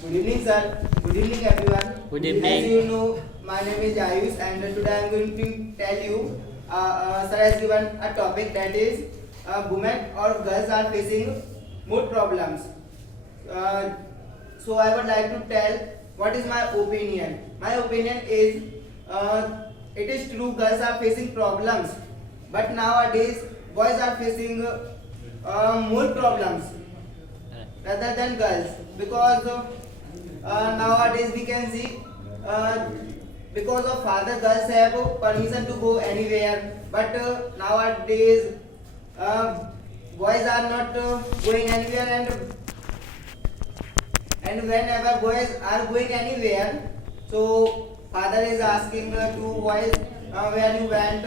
Good evening, sir. Good evening, everyone. Good As evening. you know, my name is Ayush, and today I am going to tell you. Sir has given a topic that is women or girls are facing mood problems. Uh, so I would like to tell what is my opinion. My opinion is it is true girls are facing problems, but nowadays boys are facing mood problems rather than girls because nowadays we can see because of father girls have permission to go anywhere, but nowadays uh, boys are not going anywhere, and whenever boys are going anywhere, so father is asking to boys where you went,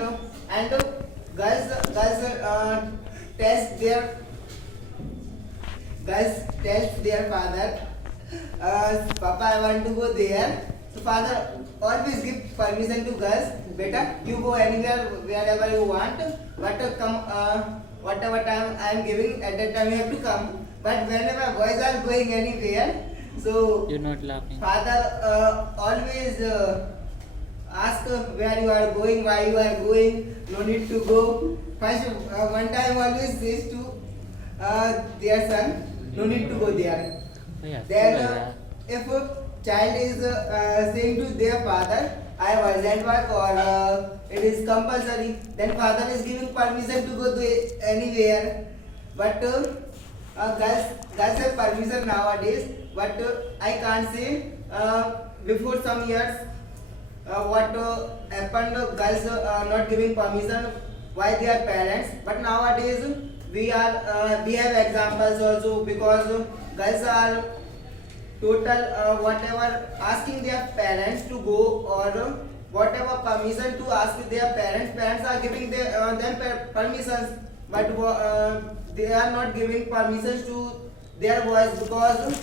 and girls test their girls test their father, papa I want to go there, so father always give permission to girls, beta you go anywhere wherever you want, but come whatever time I am giving at that time you have to come, but whenever boys are going anywhere, so You're not laughing. father always ask where you are going, why you are going, no need to go. First one time always says to their son, no need to go there. Yeah, Then yeah. if a child is saying to their father, I have urgent work or it is compulsory, then father is giving permission to go to anywhere. But girls have permission nowadays. But I can't say before some years what happened. Girls not giving permission. Why their parents? But nowadays we have examples also because girls are total whatever asking their parents to go or whatever permission to ask their parents are giving them permissions, but they are not giving permissions to their boys because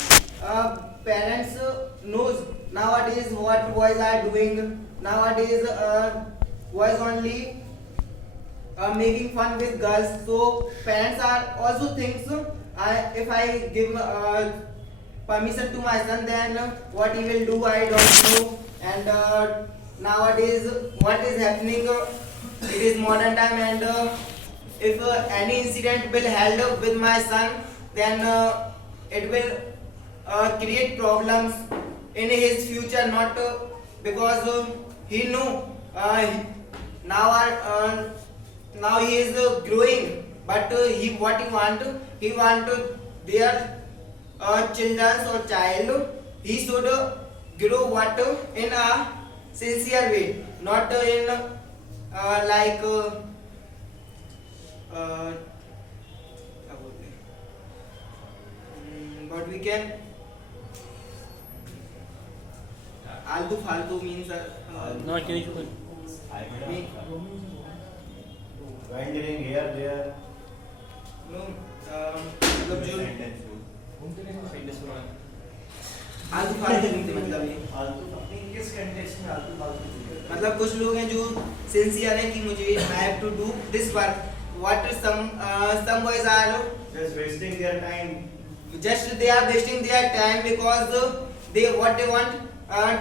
parents knows nowadays what boys are doing nowadays, boys only making fun with girls, so parents are also thinks if I give permission to my son, then what he will do I don't know. And nowadays what is happening, it is modern time, and if any incident will held with my son, then it will create problems in his future, not because he know now now he is growing, but he what he want their children or child, he should grow what in a sincere way, not in like क्या बोलते हैं? But we can आलतू फालतू means Not usual. mean, Wandering here, there. no मतलब जो आलतू फालतू नहीं मतलब ये किस कंटेक्स्ट में आलतू फालतू मतलब कुछ लोग हैं जो सिंसियर हैं कि मुझे I have to do this work, what some boys are just wasting their time. just they are wasting their time because they what they want,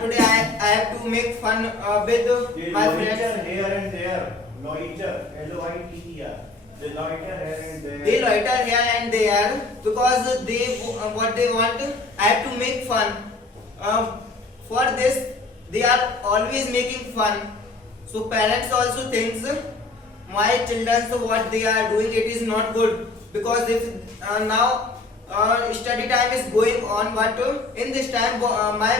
today I have to make fun with They my loiter friends, here and there. Loiter, Loiter. They loiter here and there. they loiter here and there because they what they want, I have to make fun, for this they are always making fun, so parents also thinks my children, so what they are doing it is not good, because if now study time is going on, but in this time my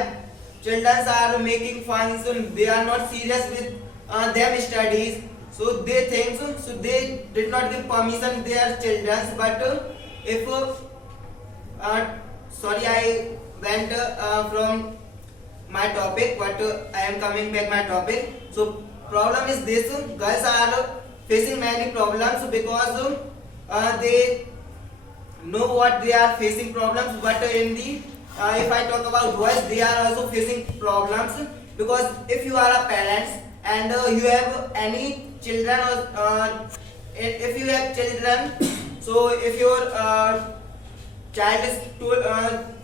children are making fun, so they are not serious with them studies, so they think so they did not give permission their children, but if sorry I went from my topic, but I am coming back my topic. So problem is this, girls are facing many problems because they know what they are facing problems, but in the if I talk about boys, they are also facing problems, because if you are a parents and you have any children or if you have children, so if your child is to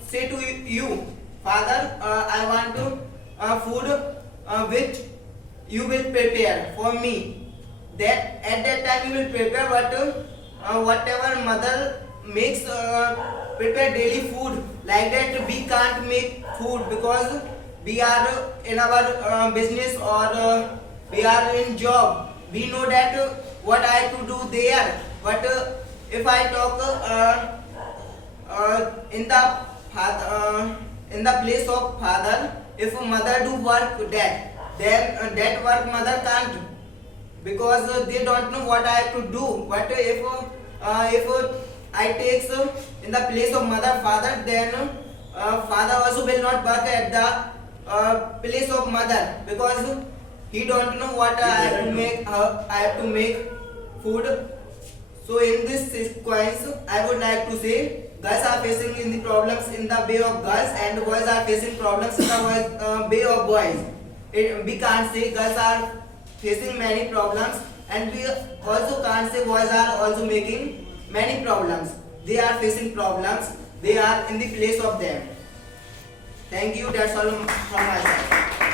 say to you father, I want to food which you will prepare for me. That at that time you will prepare, but whatever mother makes prepare daily food, like that we can't make food because we are in our business, or we are in job. We know that what I have to do there, but if I talk in the place of father, if mother do work that, then that work mother can't, because they don't know what I have to do. But if I takes in the place of mother father, then father also will not work at the place of mother, because he don't know what I have to make, how I have to make food. So in this sequence, I would like to say, girls are facing in the problems in the way of girls, and boys are facing problems in the way of boys. We can't say girls are facing many problems, and we also can't say boys are also making many problems. They are facing problems. They are in the place of them. Thank you. That's all from my side.